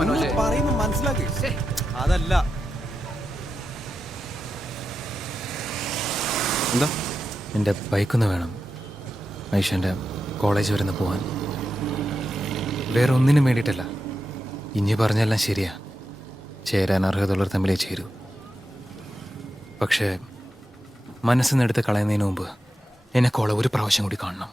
മനോജ് പറയുന്ന മനസ്സിലാക്കി. അതല്ല എന്താ എൻ്റെ ബൈക്കൊന്ന് വേണം ഐഷൻ്റെ കോളേജ് വരെ പോകാൻ. വേറെ ഒന്നിനും വേണ്ടിയിട്ടല്ല. ഇനി പറഞ്ഞെല്ലാം ശരിയാ, ചേരാൻ അർഹതയുള്ളവർ തമ്മിലേ ചേരൂ. പക്ഷേ മനസ്സിനെടുത്ത് കളയുന്നതിന് മുമ്പ് എന്നെ കോള ഒരു പ്രാവശ്യം കൂടി കാണണം.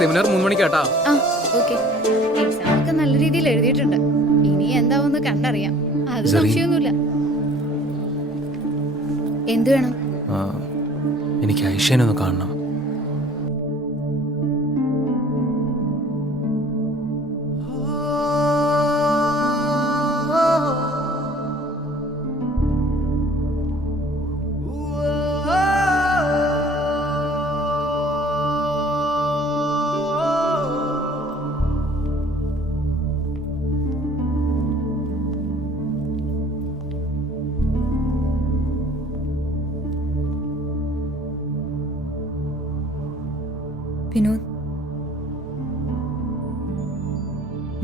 സെമിനാർ 3 മണിക്കാട്ടാ. എക്സാം ഒക്കെ നല്ല രീതിയിൽ എഴുതിയിട്ടുണ്ട്. ഇനി എന്താവെന്ന് കണ്ടറിയാം. അത് സംശയമൊന്നുമില്ല. എന്ത് വേണം? എനിക്ക് ഐഷനൊന്ന് കാണണം. വിനോദ്,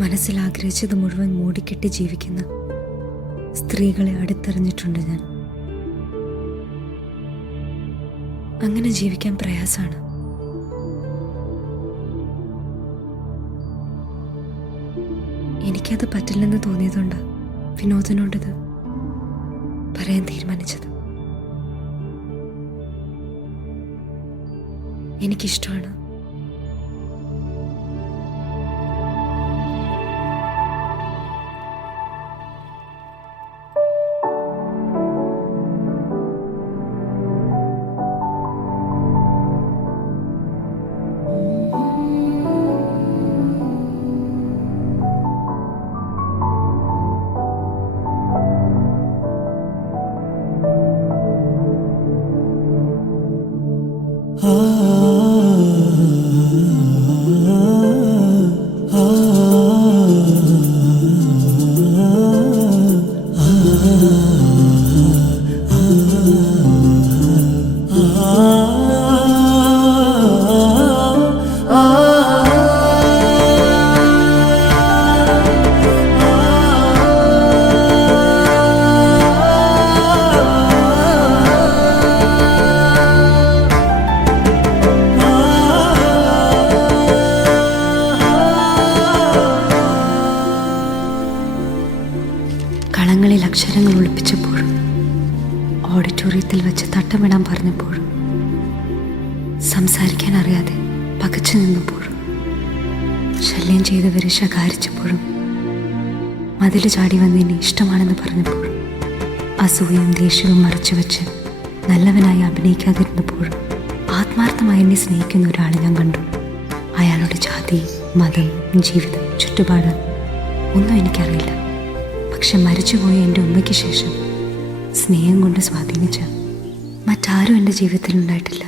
മനസ്സിൽ ആഗ്രഹിച്ചത് മുഴുവൻ മൂടിക്കെട്ടി ജീവിക്കുന്ന സ്ത്രീകളെ അടുത്തെറിഞ്ഞിട്ടുണ്ട് ഞാൻ. അങ്ങനെ ജീവിക്കാൻ പ്രയാസാണ്. എനിക്കത് പറ്റില്ലെന്ന് തോന്നിയതുകൊണ്ട് വിനോദിനോടിത് പറയാൻ തീരുമാനിച്ചത്. എനിക്കിഷ്ടമാണ്. കളങ്ങളിൽ അക്ഷരങ്ങൾ ഒളിപ്പിച്ചപ്പോഴും ഓഡിറ്റോറിയത്തിൽ വെച്ച് തട്ടമിടാൻ പറഞ്ഞപ്പോഴും സംസാരിക്കാൻ അറിയാതെ പകച്ചു നിന്നപ്പോഴും ശല്യം ചെയ്തവരെ ശകാരിച്ചപ്പോഴും മതിൽ ചാടി വന്നതിന് ഇഷ്ടമാണെന്ന് പറഞ്ഞപ്പോഴും അസൂയയും ദേഷ്യവും മറച്ചുവെച്ച് നല്ലവനായി അഭിനയിക്കാതിരുന്നപ്പോഴും ആത്മാർത്ഥമായി എന്നെ സ്നേഹിക്കുന്ന ഒരാളെ ഞാൻ കണ്ടു. അയാളുടെ ജാതി, മതം, ജീവിതം, ചുറ്റുപാട് ഒന്നും എനിക്കറിയില്ല. പക്ഷെ മരിച്ചുപോയ എൻ്റെ ഉമ്മയ്ക്ക് ശേഷം സ്നേഹം കൊണ്ട് സ്വാധീനിച്ച മറ്റാരും എൻ്റെ ജീവിതത്തിൽ ഉണ്ടായിട്ടില്ല.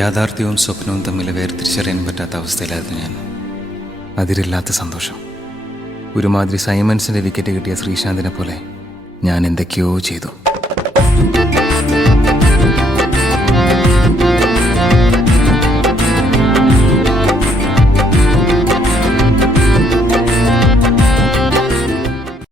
യാഥാർത്ഥ്യവും സ്വപ്നവും തമ്മിൽ വേർതിരിച്ചറിയാൻ പറ്റാത്ത അവസ്ഥയിലായിരുന്നു ഞാൻ. അതിരില്ലാത്ത സന്തോഷം. ഒരുമാതിരി സൈമൺസിൻ്റെ വിക്കറ്റ് കിട്ടിയ ശ്രീശാന്തിനെ പോലെ ഞാൻ എന്തൊക്കെയോ ചെയ്തു.